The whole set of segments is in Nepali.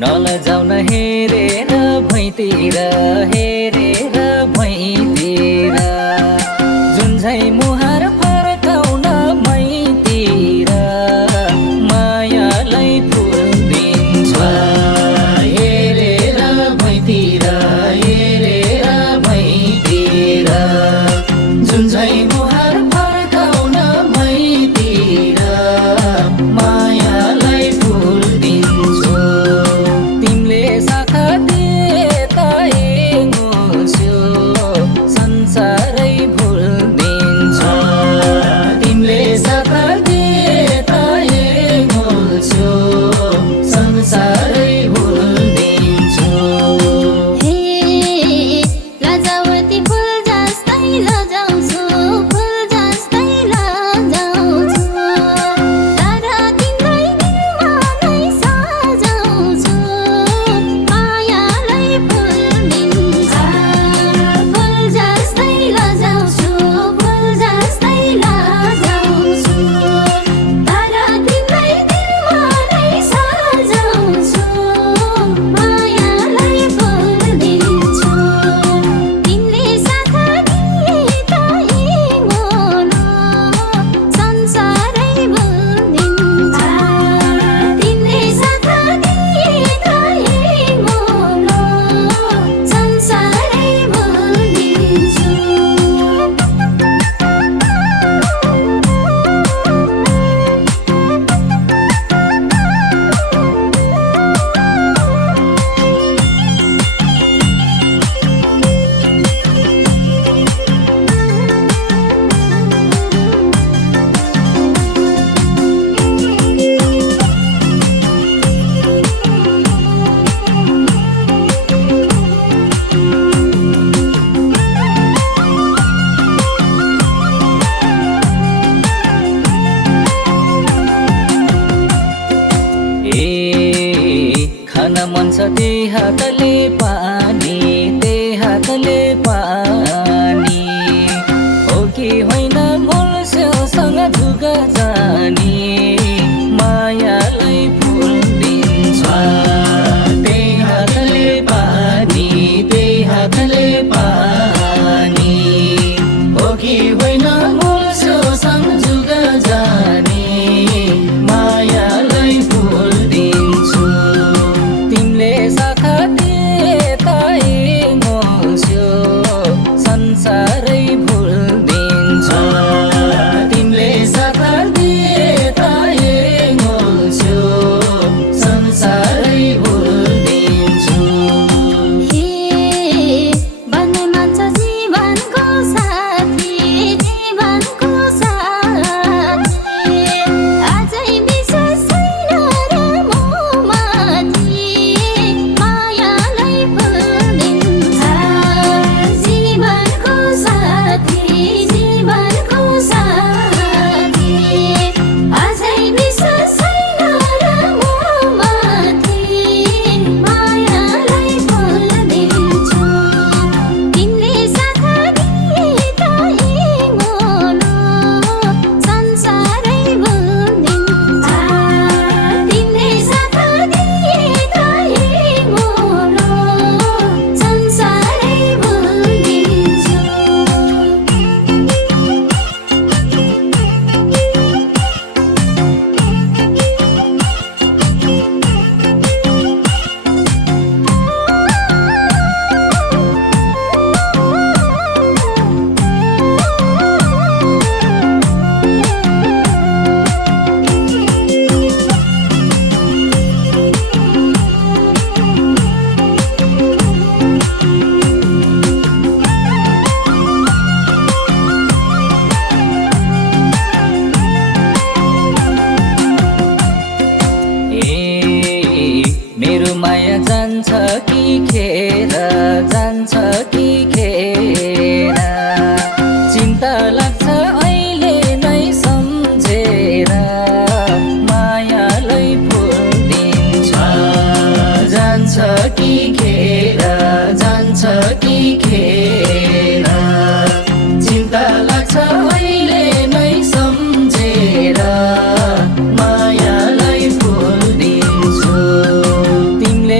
नलजाऊ न हेरेर भुइँतिर हेरेर भुइँतिर जुन झैँ मुहार फर्काउन मैतिर मायालाई फुल दिन्छ हेरेर भुइँतिर हेरेर भुइँतिर जुन झैँ मुहार फर्काउन मैतिर मायालाई फुल दिन्छु तिमीले साखा दिए त एङ्गोल्छु संसारै भुल दिन्छु तिमीले साखा दिए त एङ्गोल्छु संसारै भुल दिन्छु लजावती फुल जस्तै लजाउँछु फुल जस्तै लजाउँछु तारा तिम्रै दिलमा नै सजाउँछु मायालाई फुल दिन्छ फुल जस्तै लजाउँछु फुल जस्तै लजाउँछु तारा तिम्रै दिलमा नै सजाउँछु मायालाई फुल दिन्छु तिमीले साथ दिए त एङ्गोलो संसारै भुल दिन्छ तिमीले साथ दिए त एङ्गोलो संसारै भुल दिन्छु खान मन छ त्यही हातले पानी त्यही हातले पानी हो कि होइन मोलसँग झुक जानी मायालाई फुल दिन्छ त्यही हातले पानी त्यही हातले पानी हो कि होइन मोलसँग झुक जानी मायालाई फुल दिन्छु तिमीले साखा दिए त एङ्गोल्छु संसारै भुल दिन्छु तिमीले साखा दिए त एङ्गोल्छु संसारै भुल दिन्छु भन्ने मान्छ जीवनको साथी जीवनको साथी अझै विश्वास छैन र ममाथि मायालाई फुल दिन्छ जीवनको साथी जीवनको साथी अझै विश्वास छैन र ममाथि मायालाई फुल दिन्छु तिमीले साथ दिए त एङ्गोलो संसारै भुल दिन्छ तिमीले साथ दिए त एङ्गोलो संसारै भुल दिन्छु मेरो माया जान्छ कि खेर जान्छ कि खेर चिन्ता लाग्छ अहिले नै सम्झेर मायालाई फुल दिन्छ जान्छ कि खेर जान्छ कि खेर चिन्ता लाग्छ अहिले नै सम्झेर मायालाई फुल दिन्छु तिमीले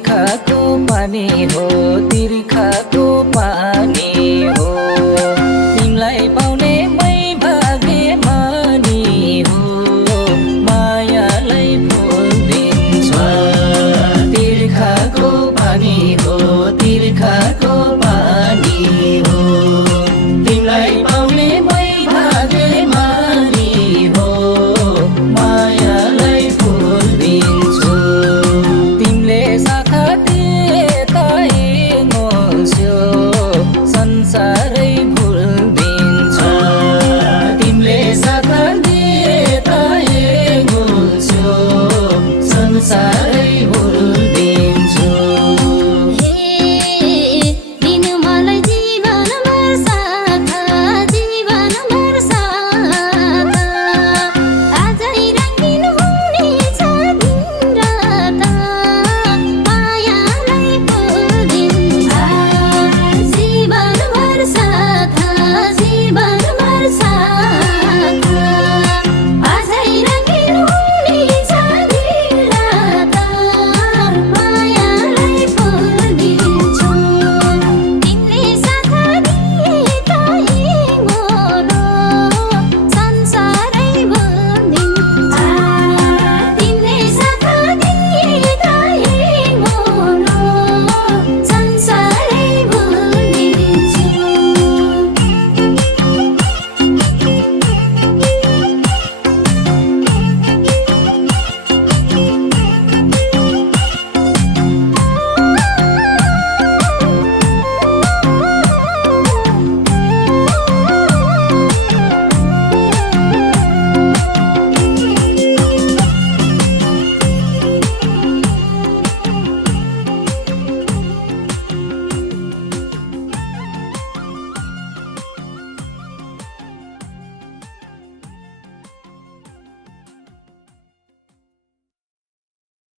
तिर्खाको पानी हो तिर्खाको